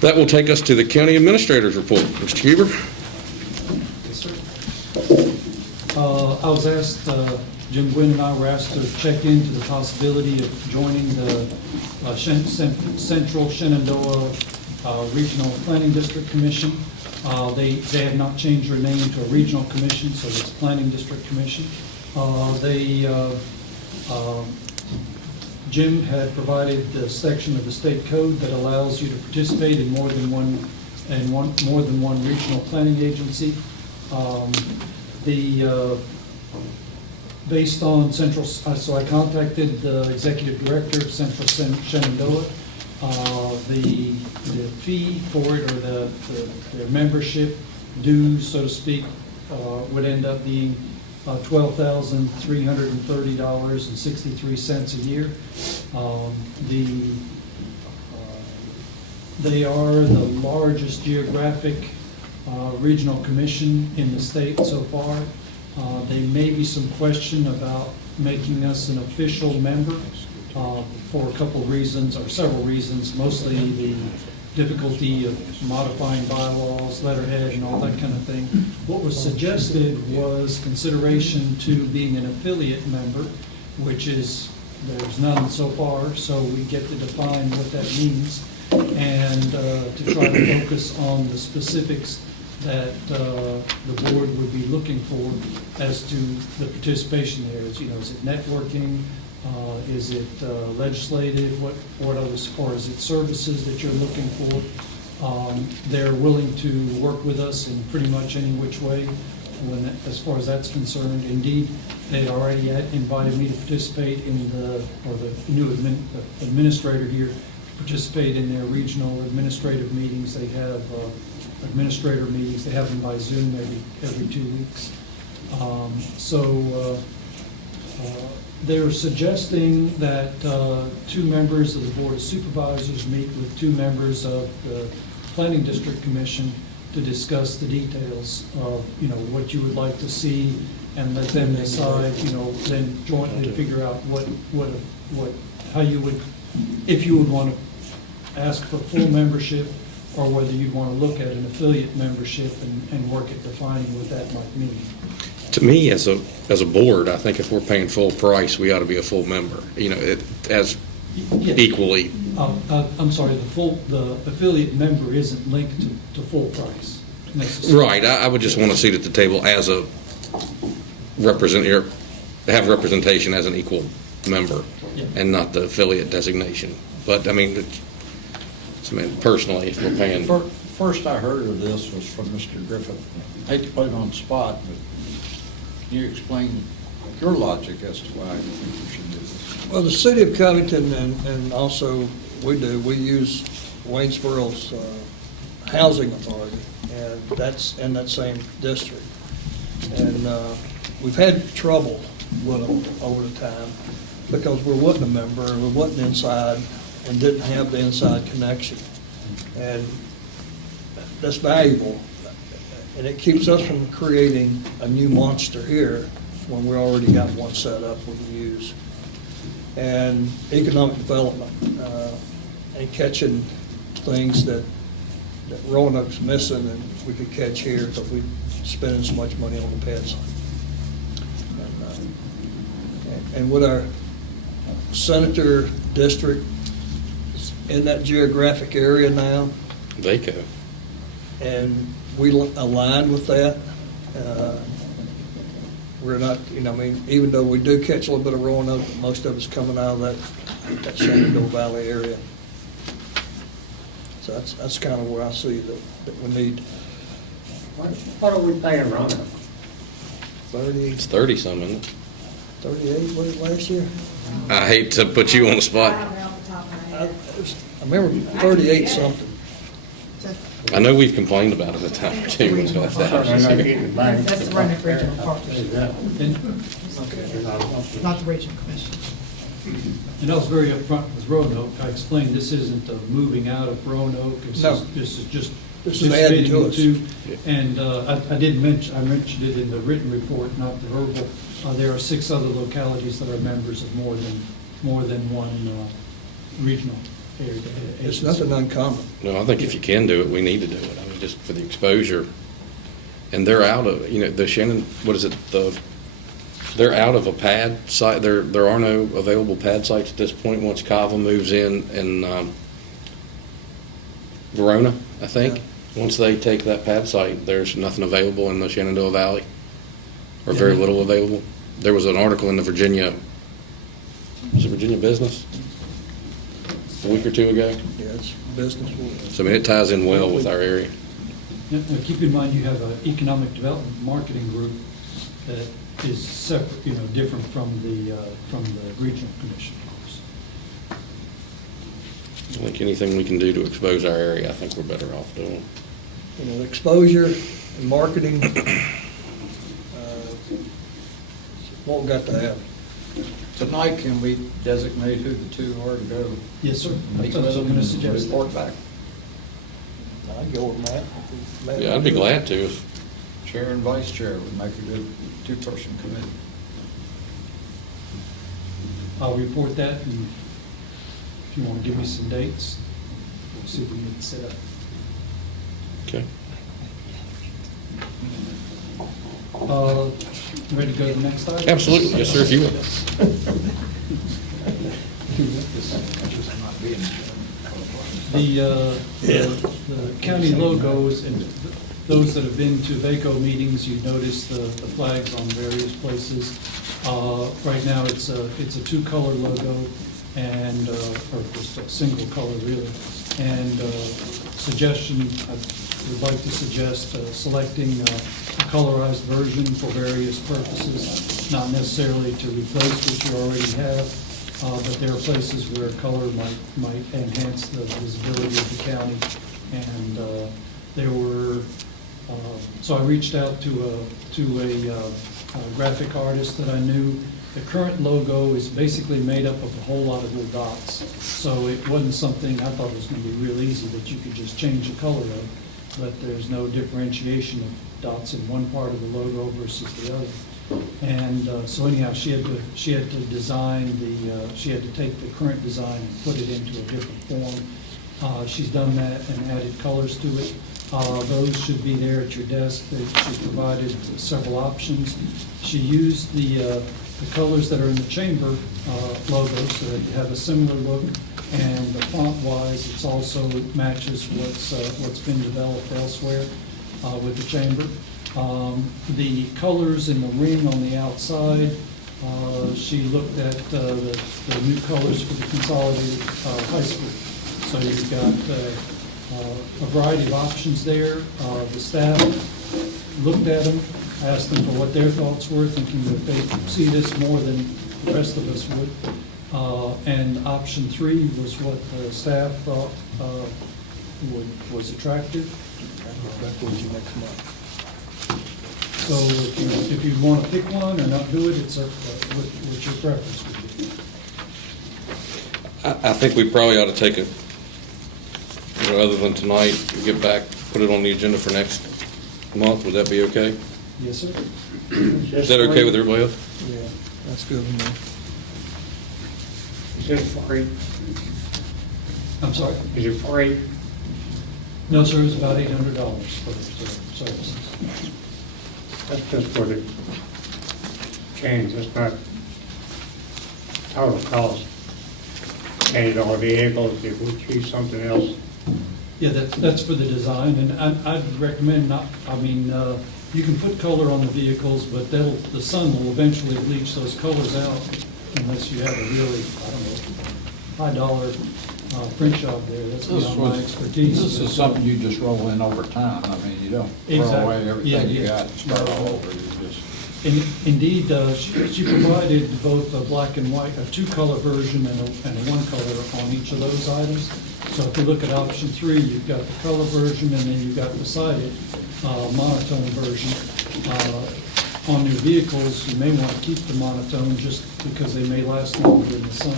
That will take us to the county administrator's report. Mr. Huber? Yes, sir. I was asked, Jim Gwynn and I were asked to check into the possibility of joining the Central Shenandoah Regional Planning District Commission. They have not changed their name to a regional commission, so it's Planning District Commission. Jim had provided the section of the state code that allows you to participate in more than one regional planning agency. Based on Central, so I contacted the executive director of Central Shenandoah. The fee for it, or their membership dues, so to speak, would end up being $12,330.63 a year. They are the largest geographic regional commission in the state so far. There may be some question about making us an official member for a couple of reasons, or several reasons, mostly the difficulty of modifying bylaws, letterhead, and all that kind of thing. What was suggested was consideration to being an affiliate member, which is, there's none so far, so we get to define what that means, and to try to focus on the specifics that the board would be looking for as to the participation there. Is it networking? Is it legislative? What other, as far as its services that you're looking for? They're willing to work with us in pretty much any which way as far as that's concerned. Indeed, they already invited me to participate in the new administrator here, to participate in their regional administrative meetings. They have administrator meetings. They have them by Zoom every 2 weeks. They're suggesting that 2 members of the Board of Supervisors meet with 2 members of the Planning District Commission to discuss the details of, what you would like to see, and let them decide, then jointly figure out how you would, if you would want to ask for full membership, or whether you'd want to look at an affiliate membership and work at defining what that might mean. To me, as a board, I think if we're paying full price, we ought to be a full member. As equally. I'm sorry. The affiliate member isn't linked to full price necessarily. Right. I would just want to sit at the table as a have representation as an equal member, and not the affiliate designation. But personally, if we're paying. First I heard of this was from Mr. Griffith. I hate to put him on the spot, but can you explain your logic as to why you think we should do this? Well, the city of Covington and also we use Waynesboro's housing authority, and that's in that same district. And we've had trouble with them over the time because we wasn't a member and we wasn't inside and didn't have the inside connection. And that's valuable. And it keeps us from creating a new monster here when we already got one set up we can use. And economic development and catching things that Roanoke's missing and we could catch here because we're spending so much money on the pad side. And with our senator district in that geographic area now, Vaco. and we aligned with that. We're not, even though we do catch a little bit of Roanoke, most of it's coming out of that Shenandoah Valley area. So that's kind of where I see that we need. What are we paying Roanoke? 30. It's 30-some, isn't it? 38, what was it last year? I hate to put you on the spot. I remember 38 something. I know we've complained about it a time or two. That's That's the Roanoke Regional Partnership, not the Regional Commission. And I was very upfront with Roanoke. I explained this isn't a moving out of Roanoke. This is just This is added to us. And I mentioned it in the written report, not the verbal. There are 6 other localities that are members of more than one regional It's nothing uncommon. No, I think if you can do it, we need to do it. I mean, just for the exposure. And they're out of, the Shannon, what is it, they're out of a pad site. There are no available pad sites at this point once Kava moves in Verona, I think. Yeah. Once they take that pad site, there's nothing available in the Shenandoah Valley, or very little available. There was an article in the Virginia Business a week or two ago. Yeah, it's business. So, I mean, it ties in well with our area. Now, keep in mind, you have an economic development marketing group that is separate, different from the regional commission. I think anything we can do to expose our area, I think we're better off doing. Exposure and marketing, what we got to have. Tonight, can we designate who the two are to go? Yes, sir. Meet That's what I was with going to them, suggest. report back. I'd go with Matt. Yeah, I'd be glad to. If Chair and vice chair would make a good two-person committee. I'll report that, and if you want to give me some dates, we'll see if we can get it set up. Okay. Ready to go to the next item? Absolutely. Yes, sir, if you will. The county logos, and those that have been to VACO meetings, you notice the flags on various places. Right now, it's a two-color logo, and, or just a single color, really. And suggestion, I would like to suggest selecting a colorized version for various purposes, not necessarily to replace what you already have, but there are places where color might enhance the visibility of the county. And there were, so I reached out to a graphic artist that I knew. The current logo is basically made up of a whole lot of little dots. So it wasn't something, I thought it was going to be real easy that you could just change the color of, but there's no differentiation of dots in one part of the logo versus the other. And so anyhow, she had to design she had to take the current design and put it into a different form. She's done that and added colors to it. Those should be there at your desk. She provided several options. She used the colors that are in the chamber logo so that you have a similar look. And the font-wise, it's also matches what's been developed elsewhere with the chamber. The colors in the ring on the outside, she looked at the new colors for the consolidated high school. So you've got a variety of options there. The staff looked at them, asked them for what their thoughts were, thinking that they see this more than the rest of us would. And option 3 was what the staff thought was attractive. That was you next month. So if you want to pick one or not do it, it's up what your preference would be. I think we probably ought to take it, other than tonight, get back, put it on the agenda for next month. Would that be okay? Yes, sir. Is that okay with everybody else? Yeah, that's good with me. Is it free? I'm sorry? Is it free? No, sir, it's about $800 for the services. That's just for the change, that's not total cost. Change all vehicles, if we choose something else. Yeah, that's for the design, and I'd recommend not, you can put color on the vehicles, but the sun will eventually bleach those colors out unless you have a really, high-dollar print job there. That's beyond my expertise. This is something you just roll in over time. I mean, you don't throw Exactly. away everything you Yeah. got and start all over. You just, Indeed, she provided both a black and white, a two-color version and a one-color on each of those items. So if you look at option 3, you've got the color version, and then you've got beside it monotone version. On your vehicles, you may want to keep the monotone just because they may last longer in the sun.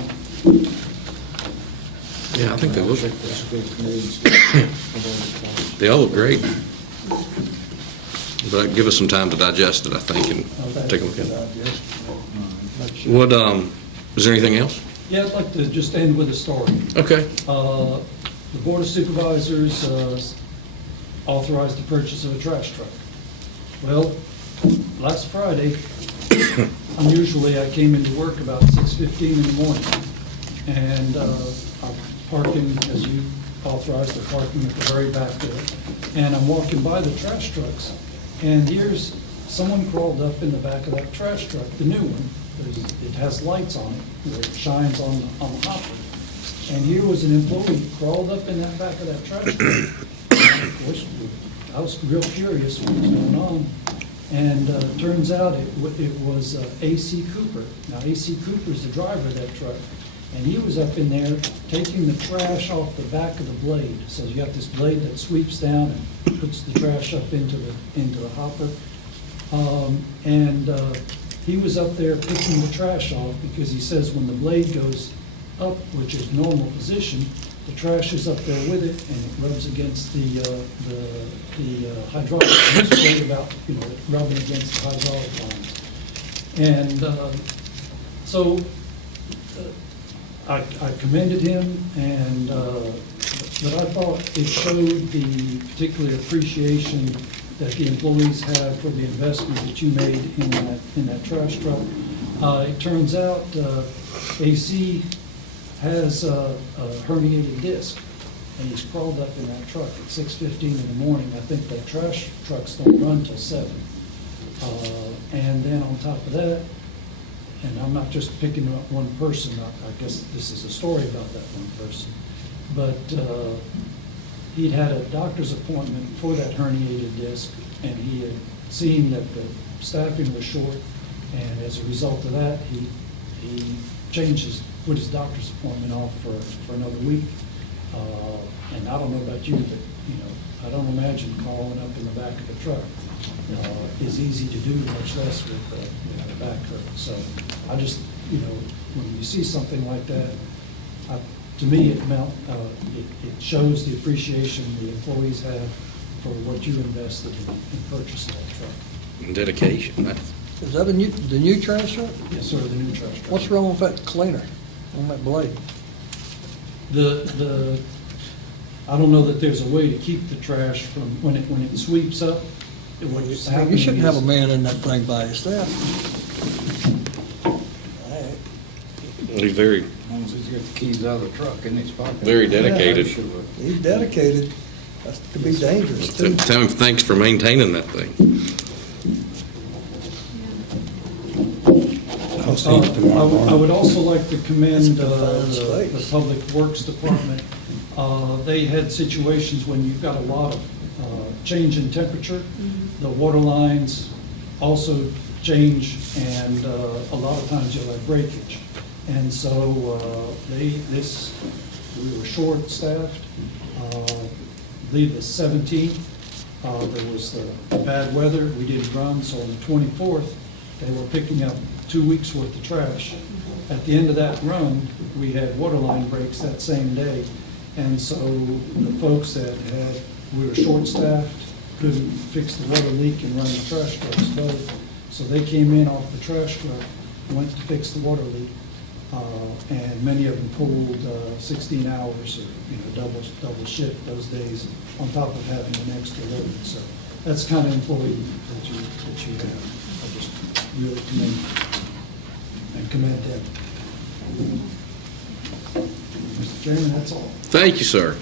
Yeah, I think they look, they all look great. But give us some time to digest it, I think, and take a look at it. What, is there anything else? Yeah, I'd like to just end with a story. Okay. The Board of Supervisors authorized the purchase of a trash truck. Well, last Friday, unusually, I came into work about 6:15 in the morning, and I'm parking, as you authorized, the parking at the very back there, and I'm walking by the trash trucks, and here's someone crawled up in the back of that trash truck, the new one. It has lights on it, where it shines on the hopper. And here was an employee crawled up in that back of that trash truck. And of course, I was real curious what was going on. And turns out it was A.C. Cooper. Now, A.C. Cooper's the driver of that truck. And he was up in there taking the trash off the back of the blade. So you got this blade that sweeps down and puts the trash up into the hopper. He was up there picking the trash off because he says when the blade goes up, which is normal position, the trash is up there with it and it rubs against the hydraulic. He's worried about, it rubbing against the hydraulic lines. And so I commended him, but I thought it showed the particular appreciation that the employees have for the investment that you made in that trash truck. It turns out AC has a herniated disc, and he's crawled up in that truck at 6:15 in the morning. I think that trash trucks don't run till 7. And then on top of that, and I'm not just picking up one person, I guess this is a story about that one person, but he'd had a doctor's appointment for that herniated disc, and he had seen that the staffing was short, and as a result of that, he put his doctor's appointment off for another week. And I don't know about you, but, I don't imagine crawling up in the back of the truck is easy to do, much less with the back hurt. So I just, when you see something like that, to me, it shows the appreciation the employees have for what you invested in purchasing that truck. Dedication. Is that the new trash truck? Yes, sir, the new trash truck. What's wrong with that cleaner on that blade? I don't know that there's a way to keep the trash from, when it sweeps up, what's happening You shouldn't have a is- man in that thing by himself. He's very, As long as he's got the keys out of the truck in his pocket. very dedicated. He's dedicated. That could be dangerous, too. Tell him thanks for maintaining that thing. I'll see you tomorrow I morning. would also like to commend It's a confined the space. Public Works Department. They had situations when you've got a lot of change in temperature. The water lines also change, and a lot of times you'll have breakage. And so we were short-staffed. I believe the 17th, there was the bad weather. We didn't run, so on the 24th, they were picking up 2 weeks' worth of trash. At the end of that run, we had water line breaks that same day. And so the folks we were short-staffed, couldn't fix the water leak and run the trash trucks both. So they came in off the trash truck, went to fix the water leak, and many of them pulled 16 hours or double shift those days on top of having an extra load. So that's the kind of employee that you have. I just really commend them. Mr. Chairman, that's all. Thank you, sir.